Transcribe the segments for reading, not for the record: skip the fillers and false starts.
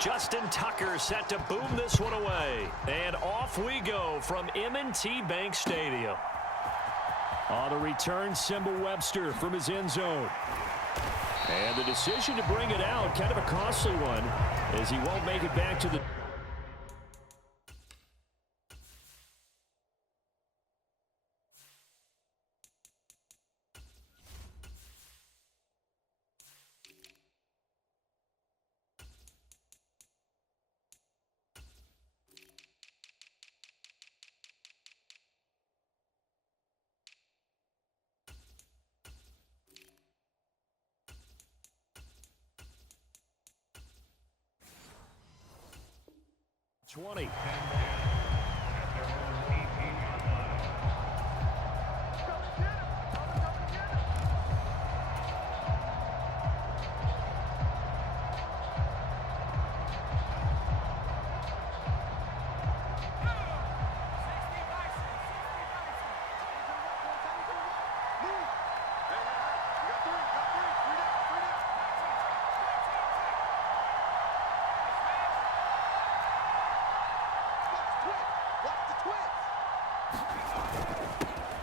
Justin Tucker set to boom this one away. And off we go from M&T Bank Stadium. On the return, Simba Webster from his end zone. And the decision to bring it out, kind of a costly one, as he won't make it back to the... ...20.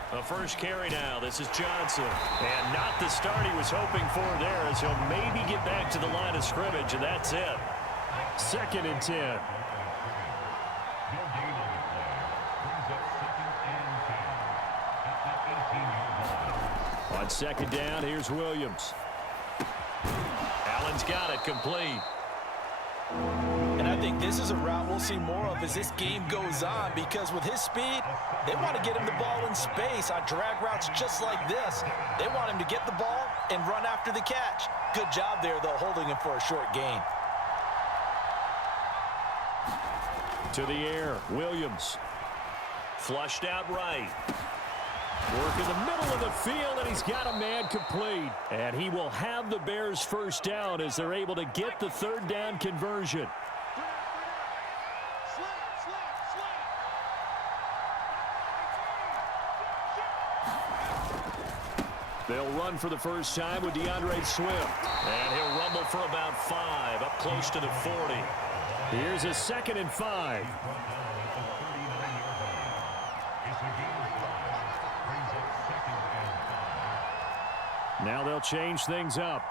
The first carry now. This is Johnson. And not the start he was hoping for there, as he'll maybe get back to the line of scrimmage, and that's it. 2nd and 10. On 2nd down, here's Williams. Allen's got it complete. And I think this is a route we'll see more of as this game goes on, because with his speed, they want to get him the ball in space on drag routes just like this. They want him to get the ball and run after the catch. Good job there, though, holding him for a short gain. To the air, Williams. Flushed out right. Work in the middle of the field, and he's got a man complete. And he will have the Bears first down as they're able to get the 3rd down conversion. They'll run for the first time with DeAndre Swift. And he'll rumble for about 5, up close to the 40. Here's a 2nd and 5. Now they'll change things up.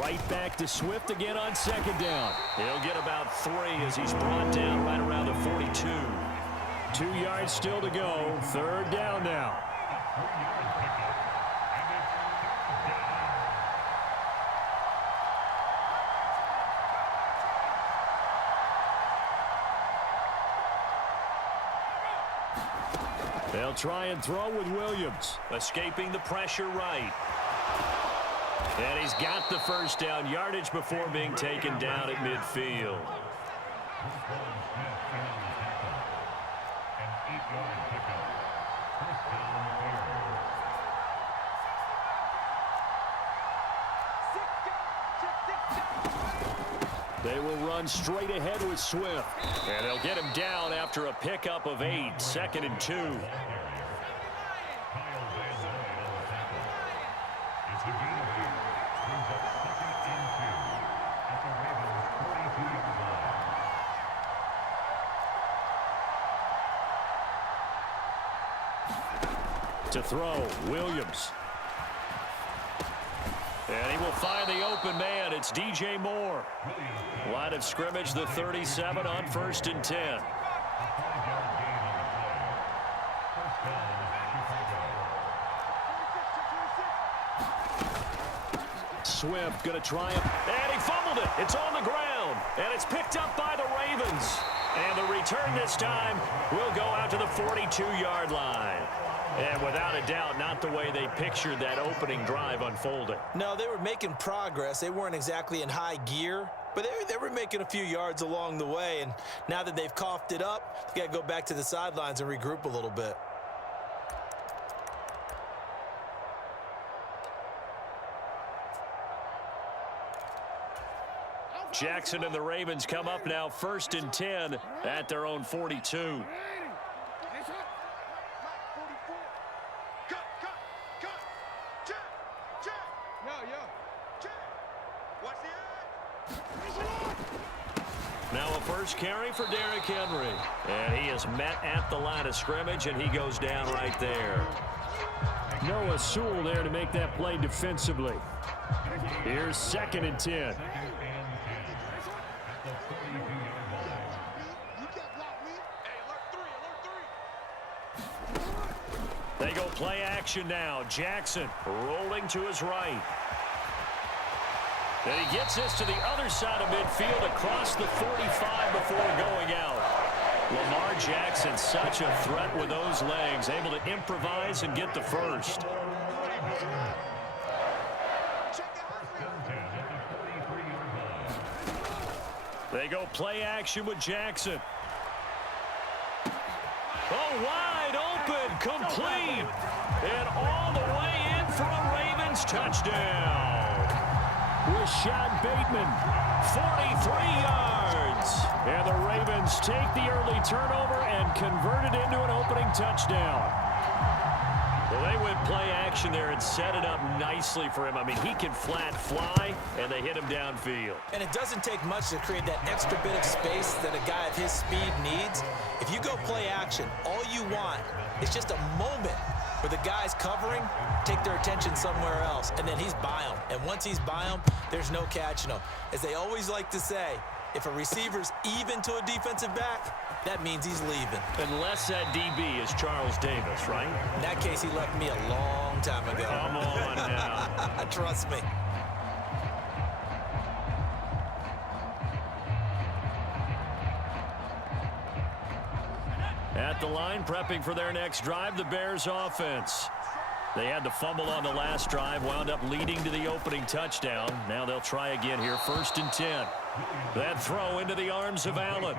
Right back to Swift again on 2nd down. He'll get about 3 as he's brought down right around the 42. 2 yards still to go. 3rd down now. They'll try and throw with Williams. Escaping the pressure right. And he's got the first down, yardage before being taken down at midfield. They will run straight ahead with Swift. And they'll get him down after a pickup of 8, 2nd and 2. To throw, Williams. And he will find the open man. It's DJ Moore. Line of scrimmage, the 37 on 1st and 10. Swift going to try him. And he fumbled it. It's on the ground. And it's picked up by the Ravens. And the return this time will go out to the 42-yard line. And without a doubt, not the way they pictured that opening drive unfolding. No, they were making progress. They weren't exactly in high gear, but they were making a few yards along the way. And now that they've coughed it up, they got to go back to the sidelines and regroup a little bit. Jackson and the Ravens come up now 1st and 10 at their own 42. Now a first carry for Derrick Henry. And he is met at the line of scrimmage, and he goes down right there. Noah Sewell there to make that play defensively. Here's 2nd and 10. They go play action now. Jackson rolling to his right. And he gets this to the other side of midfield across the 45 before going out. Lamar Jackson, such a threat with those legs, able to improvise and get the first. They go play action with Jackson. Oh, wide open, complete, and all the way in for a Ravens touchdown. Rashad Bateman, 43 yards. And the Ravens take the early turnover and convert it into an opening touchdown. Well, they went play action there and set it up nicely for him. I mean, he can flat fly, and they hit him downfield. And it doesn't take much to create that extra bit of space that a guy of his speed needs. If you go play action, all you want is just a moment where the guys covering take their attention somewhere else, and then he's by them. And once he's by them, there's no catching him. As they always like to say, if a receiver's even to a defensive back, that means he's leaving. Unless that DB is Charles Davis, right? In that case, he left me a long time ago. Come on now. Trust me. At the line, prepping for their next drive, the Bears offense. They had to fumble on the last drive, wound up leading to the opening touchdown. Now they'll try again here, 1st and 10. That throw into the arms of Allen.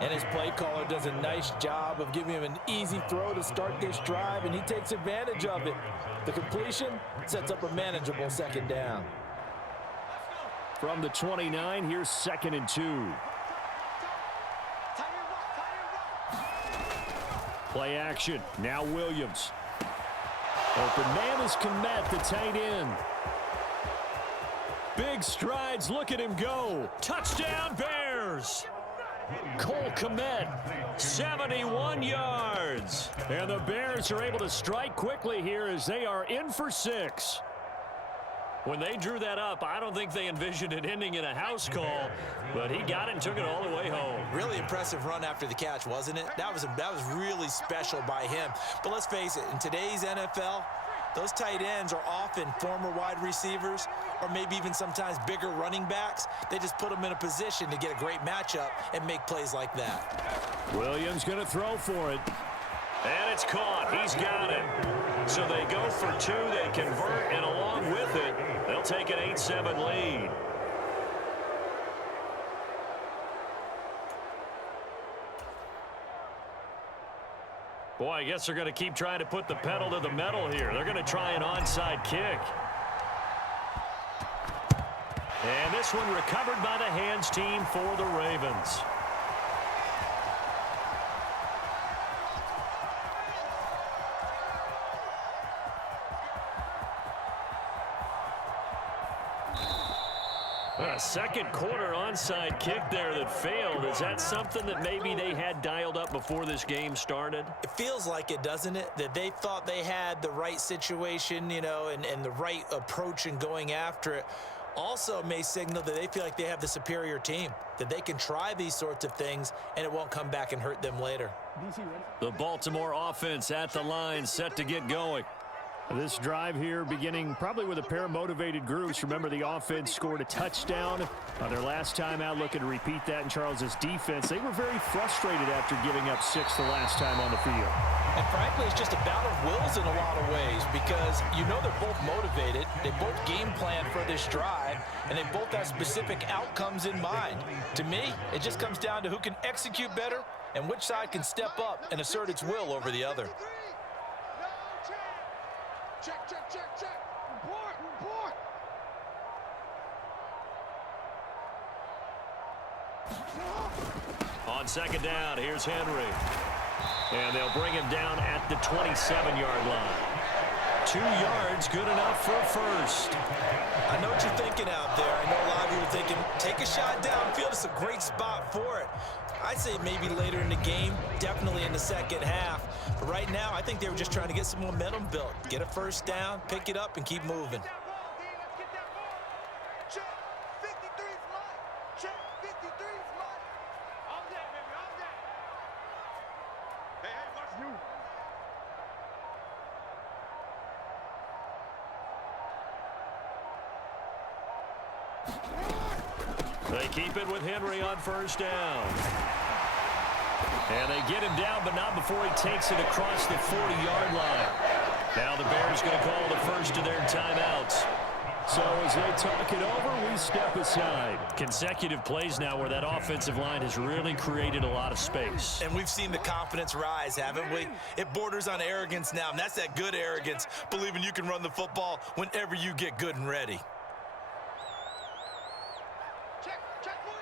And his play caller does a nice job of giving him an easy throw to start this drive, and he takes advantage of it. The completion sets up a manageable 2nd down. From the 29, here's 2nd and 2. Play action. Now Williams. Open man is Kmet, the tight end. Big strides. Look at him go. Touchdown, Bears. Cole Kmet, 71 yards. And the Bears are able to strike quickly here as they are in for 6. When they drew that up, I don't think they envisioned it ending in a house call, but he got it and took it all the way home. Really impressive run after the catch, wasn't it? That was really special by him. But let's face it, in today's NFL, those tight ends are often former wide receivers or maybe even sometimes bigger running backs. They just put them in a position to get a great matchup and make plays like that. Williams going to throw for it. And it's caught. He's got it. So they go for 2. They convert, and along with it, they'll take an 8-7 lead. Boy, I guess they're going to keep trying to put the pedal to the metal here. They're going to try an onside kick. And this one recovered by the hands team for the Ravens. A second quarter onside kick there that failed. Is that something that maybe they had dialed up before this game started? It feels like it, doesn't it? That they thought they had the right situation, you know, and the right approach in going after it. Also may signal that they feel like they have the superior team, that they can try these sorts of things and it won't come back and hurt them later. The Baltimore offense at the line, set to get going. This drive here beginning probably with a pair of motivated groups. Remember, the offense scored a touchdown on their last time out, looking to repeat that in Charles's defense. They were very frustrated after giving up 6 the last time on the field. And frankly, it's just a battle of wills in a lot of ways because you know they're both motivated. They both game plan for this drive, and they both have specific outcomes in mind. To me, it just comes down to who can execute better and which side can step up and assert its will over the other. Check, check, check, check. Report, report. On second down, here's Henry. And they'll bring him down at the 27-yard line. 2 yards, good enough for a first. I know what you're thinking out there. I know a lot of you are thinking, take a shot downfield. It's a great spot for it. I'd say maybe later in the game, definitely in the second half. But right now, I think they were just trying to get some momentum built. Get a first down, pick it up, and keep moving. They keep it with Henry on first down. And they get him down, but not before he takes it across the 40-yard line. Now the Bears going to call the first of their timeouts. So as they talk it over, we step aside. Consecutive plays now where that offensive line has really created a lot of space. And we've seen the confidence rise, haven't we? It borders on arrogance now, and that's that good arrogance, believing you can run the football whenever you get good and ready. Check, check 43.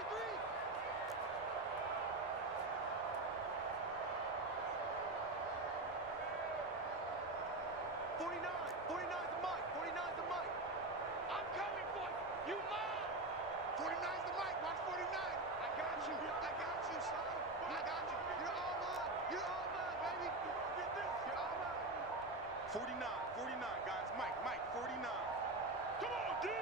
49, 49's the mic, 49's the mic. I'm coming for you. You mine. 49's the mic, watch 49. I got you, son. I got you. You're all mine. You're all mine, baby. Get this. You're all mine. 49, guys. Mike, 49. Come on, D.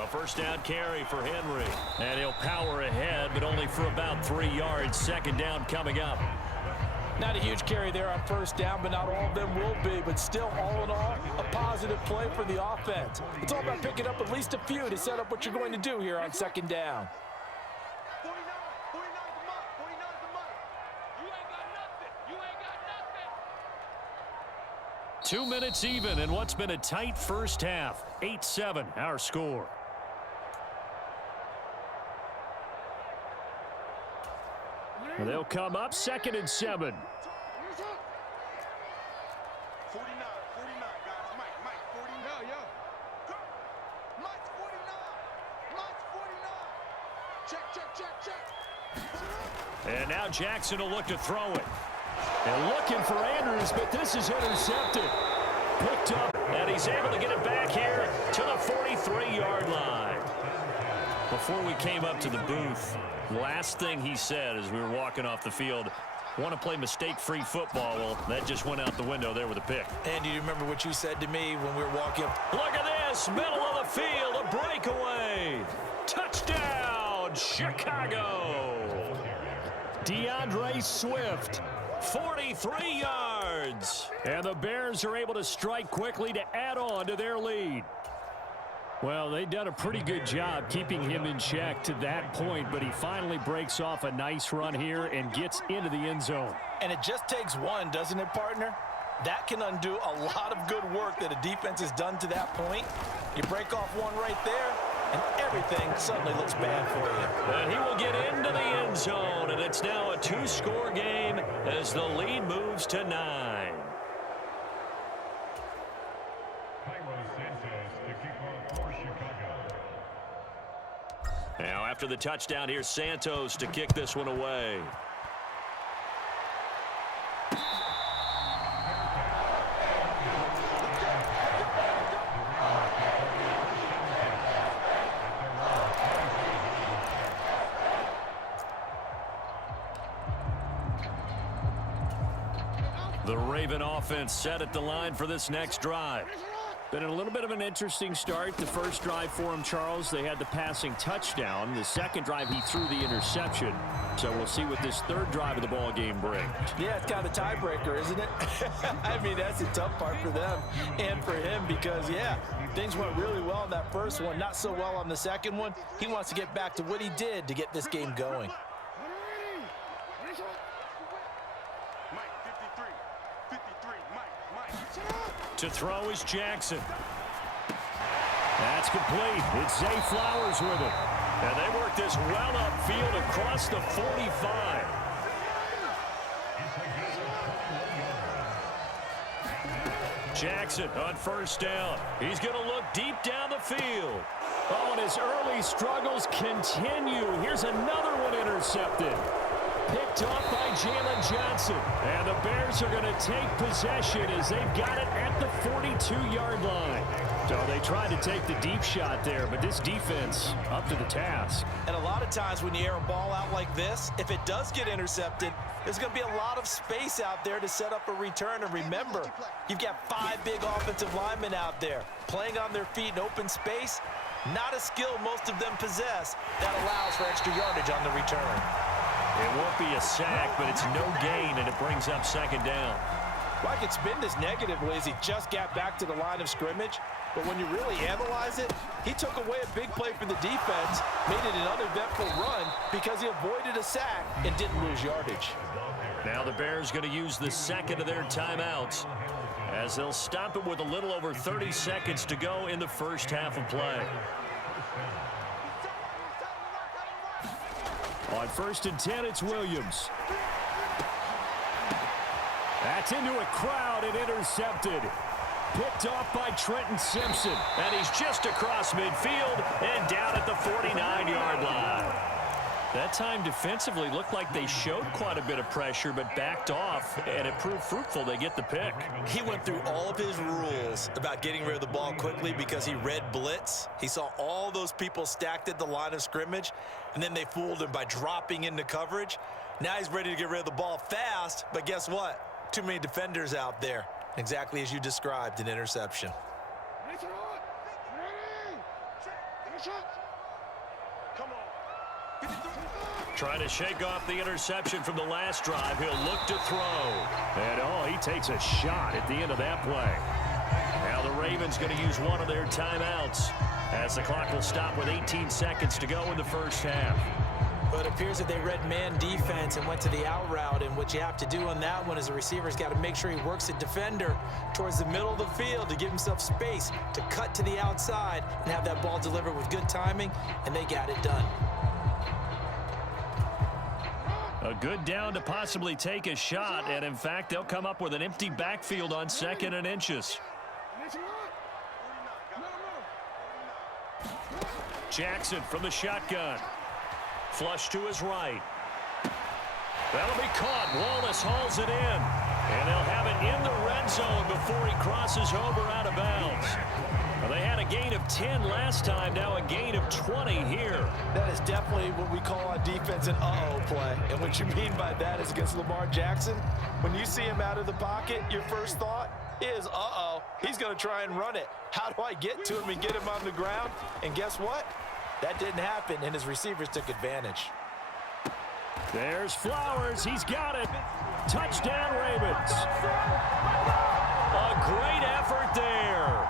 A first down carry for Henry. And he'll power ahead, but only for about 3 yards. Second down coming up. Not a huge carry there on first down, but not all of them will be. But still, all in all, a positive play for the offense. It's all about picking up at least a few to set up what you're going to do here on second down. 49's the mic, 49's the mic. You ain't got nothing. You ain't got nothing. 2 minutes even in what's been a tight first half. 8-7, our score. They'll come up 2nd and 7. 49, guys. Mike, 49. Yo. Mike's 49. Check. And now Jackson will look to throw it. And looking for Andrews, but this is intercepted. Picked up, and he's able to get it back here to the 43-yard line. Before we came up to the booth, last thing he said as we were walking off the field, want to play mistake-free football. Well, that just went out the window there with a pick. And do you remember what you said to me when we were walking up? Look at this, middle of the field, a breakaway. Touchdown, Chicago. DeAndre Swift, 43 yards. And the Bears are able to strike quickly to add on to their lead. Well, they've done a pretty good job keeping him in check to that point, but he finally breaks off a nice run here and gets into the end zone. And it just takes one, doesn't it, partner? That can undo a lot of good work that a defense has done to that point. You break off one right there, and everything suddenly looks bad for you. And he will get into the end zone, and it's now a 2-score game as the lead moves to 9. Now after the touchdown, here's Santos to kick this one away. The Raven offense set at the line for this next drive. Been a little bit of an interesting start. The first drive for him, Charles, they had the passing touchdown. The second drive, he threw the interception. So we'll see what this third drive of the ball game brings. Yeah, it's kind of a tiebreaker, isn't it? I mean, that's the tough part for them and for him because, yeah, things went really well in that first one, not so well on the second one. He wants to get back to what he did to get this game going. To throw is Jackson. That's complete. It's Zay Flowers with it. And they work this well upfield across the 45. Jackson on first down. He's going to look deep down the field. Oh, and his early struggles continue. Here's another one intercepted. Picked off by Jalen Johnson. And the Bears are going to take possession as they've got it at the 42-yard line. So they tried to take the deep shot there, but this defense up to the task. And a lot of times when you air a ball out like this, if it does get intercepted, there's going to be a lot of space out there to set up a return. And remember, you've got 5 big offensive linemen out there playing on their feet in open space. Not a skill most of them possess that allows for extra yardage on the return. It won't be a sack, but it's no gain, and it brings up second down. Well, I could spin this negatively as he just got back to the line of scrimmage. But when you really analyze it, he took away a big play for the defense, made it an uneventful run because he avoided a sack and didn't lose yardage. Now the Bears going to use the second of their timeouts as they'll stop it with a little over 30 seconds to go in the first half of play. On 1st and 10, it's Williams. That's into a crowd and intercepted. Picked off by Trenton Simpson. And he's just across midfield and down at the 49-yard line. That time defensively looked like they showed quite a bit of pressure but backed off, and it proved fruitful. They get the pick. He went through all of his rules about getting rid of the ball quickly because he read blitz. He saw all those people stacked at the line of scrimmage, and then they fooled him by dropping into coverage. Now he's ready to get rid of the ball fast, but guess what? Too many defenders out there. Exactly as you described, an interception. Trying to shake off the interception from the last drive. He'll look to throw. And, oh, he takes a shot at the end of that play. Now the Ravens going to use one of their timeouts as the clock will stop with 18 seconds to go in the first half. But it appears that they read man defense and went to the out route, and what you have to do on that one is the receiver's got to make sure he works the defender towards the middle of the field to give himself space to cut to the outside and have that ball delivered with good timing, and they got it done. A good down to possibly take a shot, and in fact, they'll come up with an empty backfield on 2nd and inches. Jackson from the shotgun. Flush to his right. That'll be caught. Wallace hauls it in. And they'll have it in the red zone before he crosses over out of bounds. Well, they had a gain of 10 last time, now a gain of 20 here. That is definitely what we call on defense an uh-oh play. And what you mean by that is against Lamar Jackson, when you see him out of the pocket, your first thought is, uh-oh, he's going to try and run it. How do I get to him and get him on the ground? And guess what? That didn't happen, and his receivers took advantage. There's Flowers. He's got it. Touchdown, Ravens. A great effort there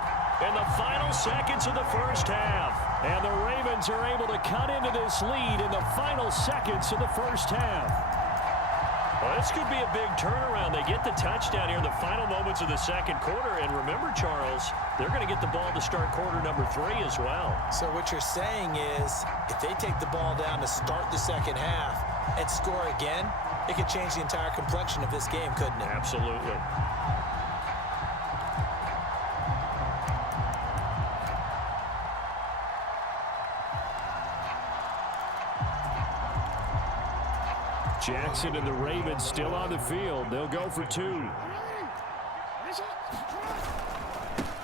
in the final seconds of the first half. And the Ravens are able to cut into this lead in the final seconds of the first half. Well, this could be a big turnaround. They get the touchdown here in the final moments of the second quarter. And remember, Charles, they're going to get the ball to start quarter number 3 as well. So what you're saying is if they take the ball down to start the second half and score again, it could change the entire complexion of this game, couldn't it? Absolutely. Jackson and the Ravens still on the field. They'll go for 2.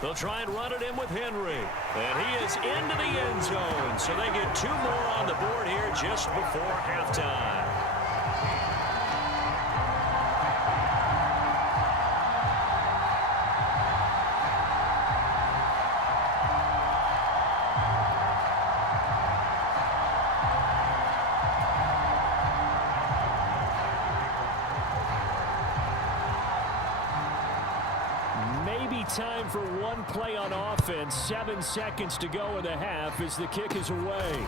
They'll try and run it in with Henry. And he is into the end zone. So they get 2 more on the board here just before halftime. Time for one play on offense. 7 seconds to go in the half as the kick is away.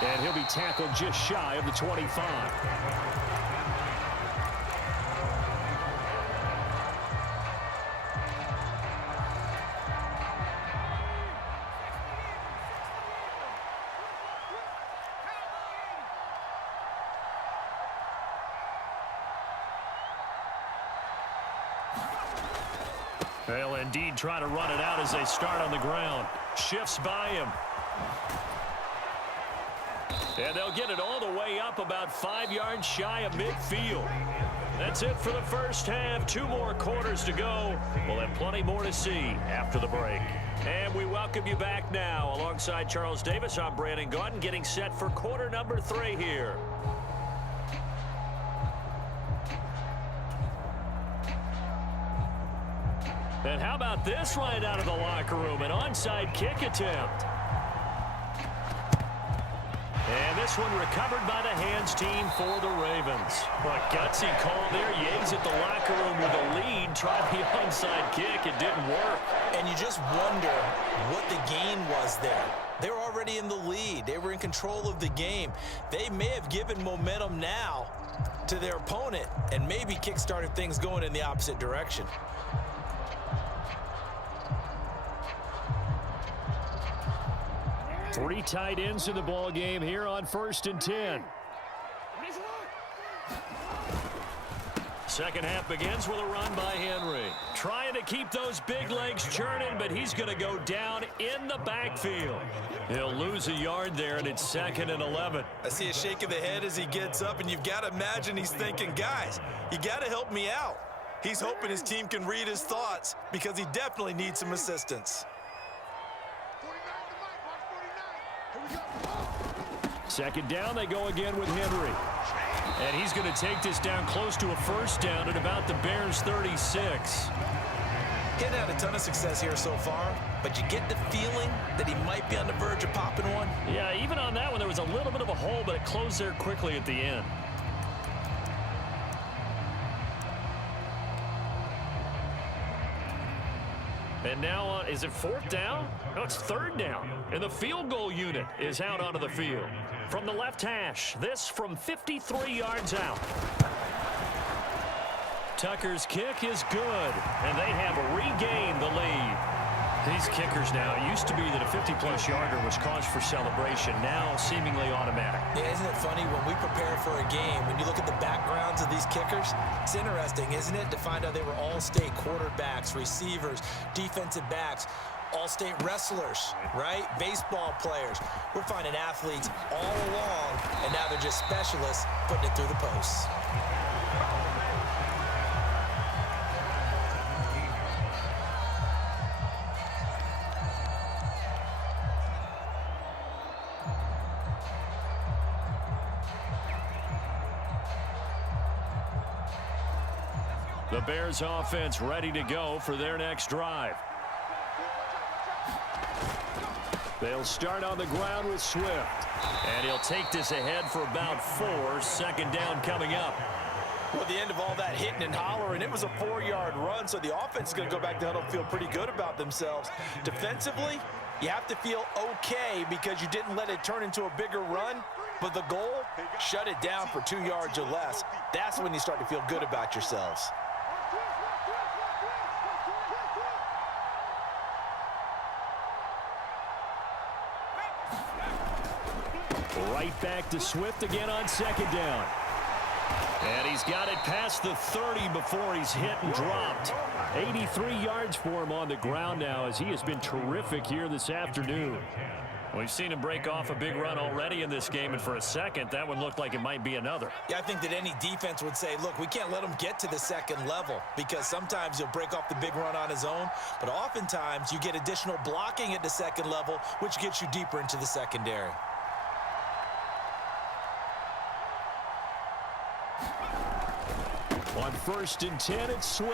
And he'll be tackled just shy of the 25. They'll indeed try to run it out as they start on the ground. Shifts by him. And they'll get it all the way up about 5 yards shy of midfield. That's it for the first half. 2 more quarters to go. We'll have plenty more to see after the break. And we welcome you back now. Alongside Charles Davis, I'm Brandon Gaudin, getting set for quarter number 3 here. And how about this right out of the locker room? An onside kick attempt. And this one recovered by the hands team for the Ravens. What gutsy call there. Yates at the locker room with a lead. Tried the onside kick. It didn't work. And you just wonder what the gain was there. They were already in the lead. They were in control of the game. They may have given momentum now to their opponent and maybe kick-started things going in the opposite direction. Three tight ends in the ball game here on 1st and 10. Second half begins with a run by Henry. Trying to keep those big legs churning, but he's going to go down in the backfield. He'll lose a yard there, and it's 2nd and 11. I see a shake of the head as he gets up, and you've got to imagine he's thinking, guys, you got to help me out. He's hoping his team can read his thoughts because he definitely needs some assistance. 2nd down, they go again with Henry. And he's going to take this down close to a 1st down at about the Bears' 36. He's had a ton of success here so far, but you get the feeling that he might be on the verge of popping one. Yeah, even on that one, there was a little bit of a hole, but it closed there quickly at the end. And now, is it 4th down? No, it's 3rd down. And the field goal unit is out onto the field. From the left hash, this from 53 yards out. Tucker's kick is good, and they have regained the lead. These kickers now, it used to be that a 50-plus yarder was cause for celebration, now seemingly automatic. Yeah, isn't it funny when we prepare for a game, when you look at the backgrounds of these kickers, it's interesting, isn't it, to find out they were all-state quarterbacks, receivers, defensive backs, all-state wrestlers, right? Baseball players. We're finding athletes all along, and now they're just specialists putting it through the posts. The Bears offense ready to go for their next drive. They'll start on the ground with Swift. And he'll take this ahead for about 4. 2nd down coming up. Well, at the end of all that hitting and hollering, it was a 4-yard run, so the offense is going to go back to huddle and feel pretty good about themselves. Defensively, you have to feel okay because you didn't let it turn into a bigger run, but the goal, shut it down for 2 yards or less. That's when you start to feel good about yourselves. Right back to Swift again on 2nd down. And he's got it past the 30 before he's hit and dropped. 83 yards for him on the ground now as he has been terrific here this afternoon. We've seen him break off a big run already in this game, and for a second, that one looked like it might be another. Yeah, I think that any defense would say, look, we can't let him get to the 2nd level because sometimes he'll break off the big run on his own, but oftentimes you get additional blocking at the 2nd level, which gets you deeper into the secondary. On 1st and 10, it's Swift.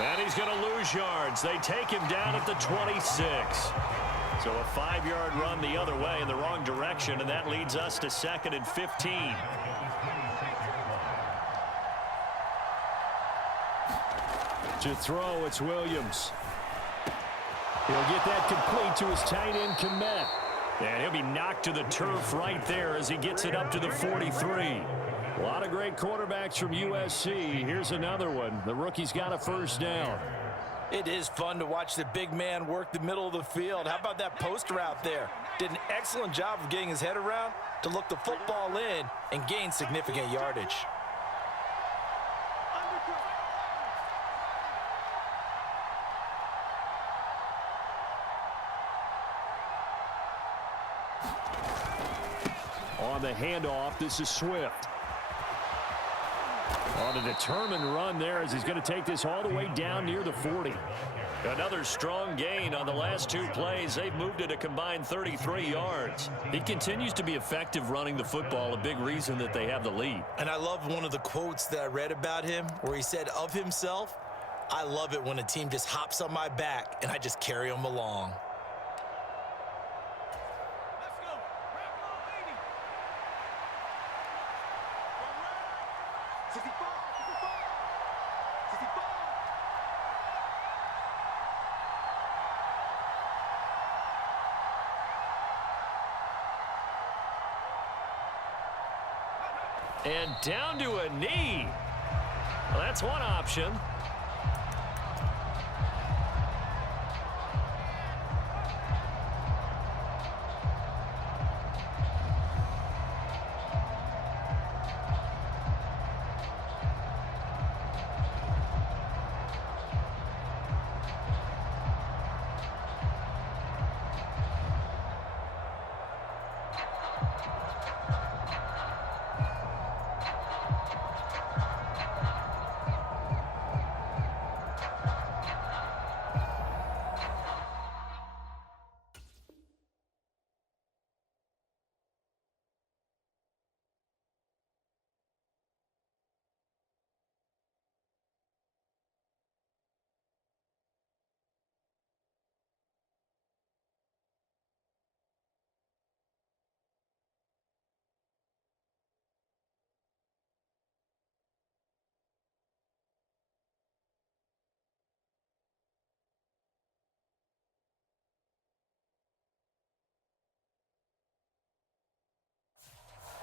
And he's going to lose yards. They take him down at the 26. So a 5-yard run the other way in the wrong direction, and that leads us to 2nd and 15. To throw, it's Williams. He'll get that complete to his tight end, Kmet. And he'll be knocked to the turf right there as he gets it up to the 43. A lot of great quarterbacks from USC. Here's another one. The rookie's got a 1st down. It is fun to watch the big man work the middle of the field. How about that post route there? Did an excellent job of getting his head around to look the football in and gain significant yardage. on the handoff. This is Swift. On a determined run there as he's going to take this all the way down near the 40. Another strong gain on the last two plays. They've moved it a combined 33 yards. He continues to be effective running the football, a big reason that they have the lead. And I love one of the quotes that I read about him where he said of himself, "I love it when a team just hops on my back and I just carry them along." And down to a knee. Well, that's one option.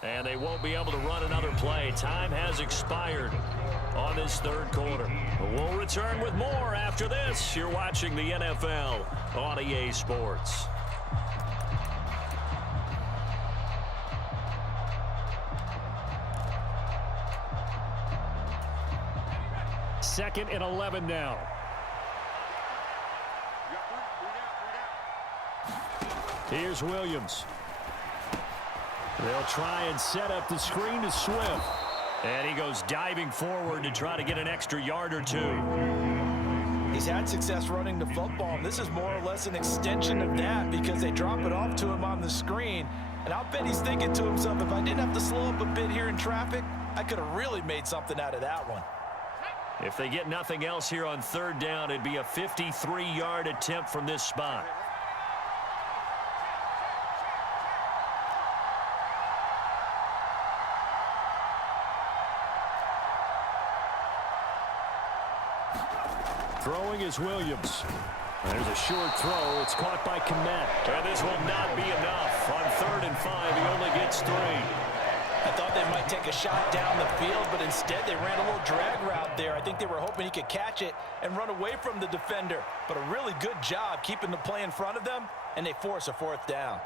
And they won't be able to run another play. Time has expired on this third quarter. We'll return with more after this. You're watching the NFL on EA Sports. Second and 11 now. Here's Williams. They'll try and set up the screen to Swift. And he goes diving forward to try to get an extra yard or two. He's had success running the football, and this is more or less an extension of that because they drop it off to him on the screen. And I'll bet he's thinking to himself, if I didn't have to slow up a bit here in traffic, I could have really made something out of that one. If they get nothing else here on third down, it'd be a 53-yard attempt from this spot. Throwing is Williams. There's a short throw. It's caught by Komet. And this will not be enough. On 3rd and 5, he only gets 3. I thought they might take a shot down the field, but instead they ran a little drag route there. I think they were hoping he could catch it and run away from the defender. But a really good job keeping the play in front of them, and they force a 4th down.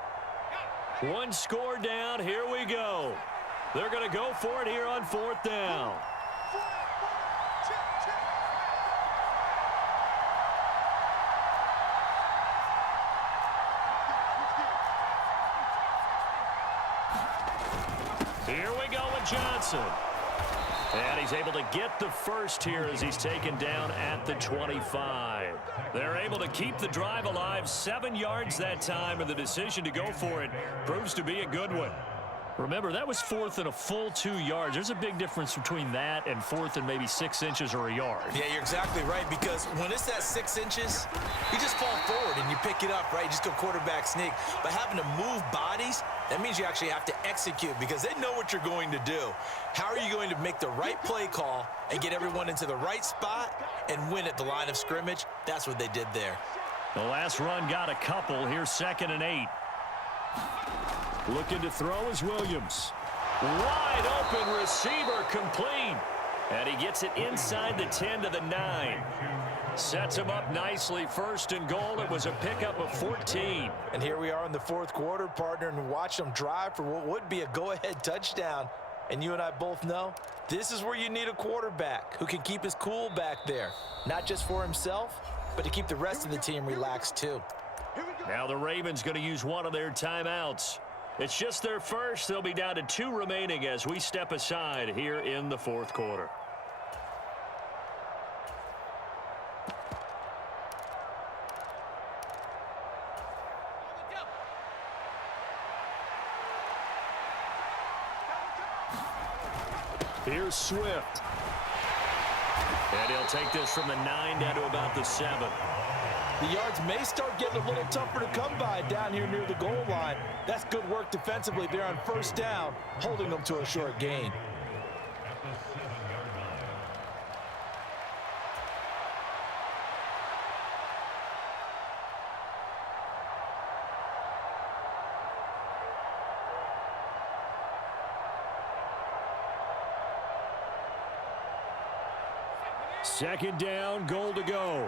One score down. Here we go. They're going to go for it here on 4th down. Here we go with Johnson. And he's able to get the first here as he's taken down at the 25. They're able to keep the drive alive, 7 yards that time, and the decision to go for it proves to be a good one. Remember, that was 4th and a full 2 yards. There's a big difference between that and 4th and maybe 6 inches or a yard. Yeah, you're exactly right, because when it's that 6 inches, you just fall forward and you pick it up, right? You just go quarterback sneak. But having to move bodies, that means you actually have to execute because they know what you're going to do. How are you going to make the right play call and get everyone into the right spot and win at the line of scrimmage? That's what they did there. The last run got a couple. Here's 2nd and 8. Looking to throw is Williams. Wide open receiver complete. And he gets it inside the 10 to the 9. Sets him up nicely. 1st and goal. It was a pickup of 14. And here we are in the 4th quarter, partner, and watch them drive for what would be a go-ahead touchdown. And you and I both know this is where you need a quarterback who can keep his cool back there. Not just for himself, but to keep the rest of the team relaxed too. Now the Ravens going to use one of their timeouts. It's just their first. They'll be down to 2 remaining as we step aside here in the fourth quarter. Here's Swift. And he'll take this from the 9 down to about the 7. The yards may start getting a little tougher to come by down here near the goal line. That's good work defensively there on first down, holding them to a short gain. Second down, goal to go.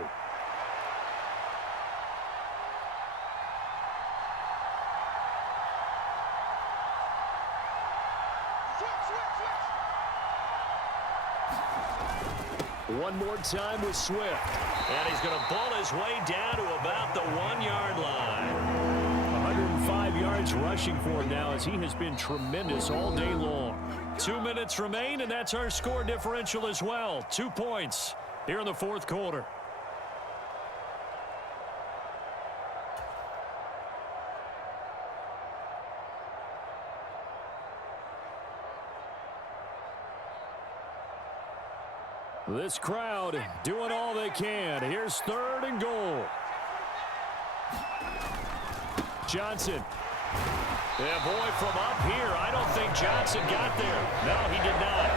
One more time with Swift. And he's going to ball his way down to about the 1-yard line. 105 yards rushing for him now as he has been tremendous all day long. 2 minutes remain, and that's our score differential as well. 2 points here in the fourth quarter. This crowd doing all they can. Here's 3rd and goal. Johnson. Yeah, boy, from up here, I don't think Johnson got there. No, he did not.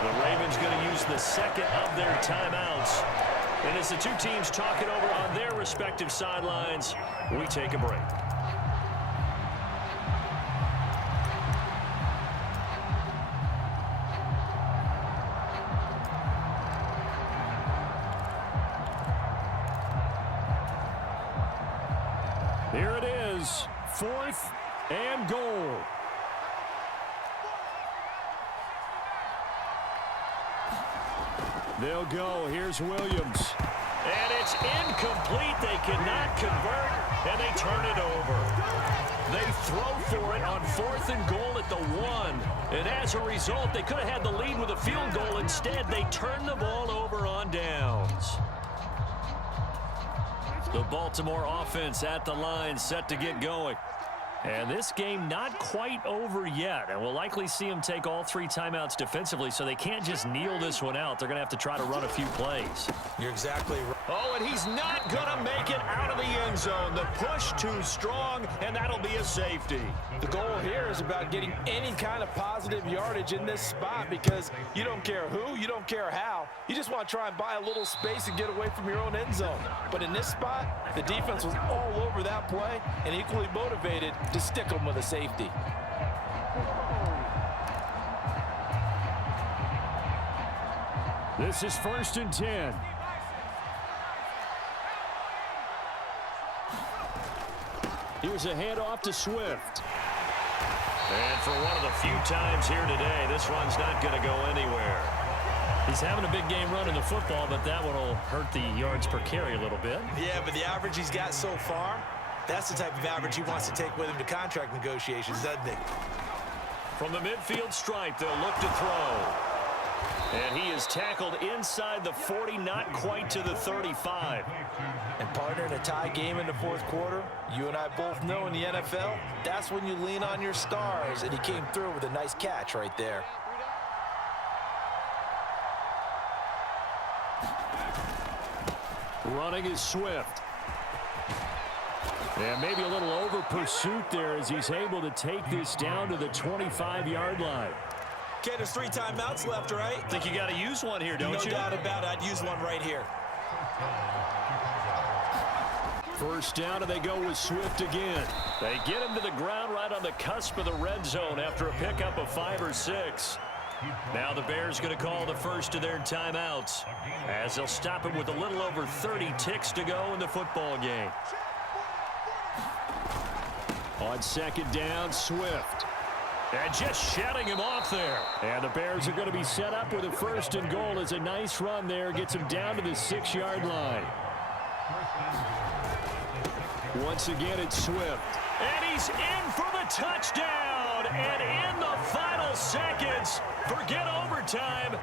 The Ravens going to use the second of their timeouts. And as the two teams talk it over on their respective sidelines, we take a break. Here it is, 4th and goal. They'll go. Here's Williams. And it's incomplete. They cannot convert, and they turn it over. They throw for it on 4th and goal at the 1. And as a result, they could have had the lead with a field goal. Instead, they turn the ball over on downs. The Baltimore offense at the line, set to get going. And this game not quite over yet. And we'll likely see them take all 3 timeouts defensively, so they can't just kneel this one out. They're going to have to try to run a few plays. You're exactly right. Oh, and he's not going to make it out of the end zone. The push too strong, and that'll be a safety. The goal here is about getting any kind of positive yardage in this spot because you don't care who, you don't care how. You just want to try and buy a little space and get away from your own end zone. But in this spot, the defense was all over that play and equally motivated to stick them with a safety. This is 1st and 10. Here's a handoff to Swift. And for one of the few times here today, this run's not going to go anywhere. He's having a big game running the football, but that one will hurt the yards per carry a little bit. Yeah, but the average he's got so far, that's the type of average he wants to take with him to contract negotiations, doesn't he? From the midfield stripe, they'll look to throw. And he is tackled inside the 40, not quite to the 35. And partner, in a tie game in the fourth quarter, you and I both know in the NFL, that's when you lean on your stars, and he came through with a nice catch right there. Running is Swift. And maybe a little over pursuit there as he's able to take this down to the 25-yard line. Okay, there's 3 timeouts left, right? Think you got to use one here, don't you? No doubt about it. I'd use one right here. First down, and they go with Swift again. They get him to the ground right on the cusp of the red zone after a pickup of 5 or 6. Now the Bears going to call the first of their timeouts as they'll stop it with a little over 30 ticks to go in the football game. On second down, Swift. And just shutting him off there. And the Bears are going to be set up with a 1st and goal as a nice run there gets him down to the 6-yard line. Once again, it's Swift. And he's in for the touchdown. And in the final seconds, forget overtime.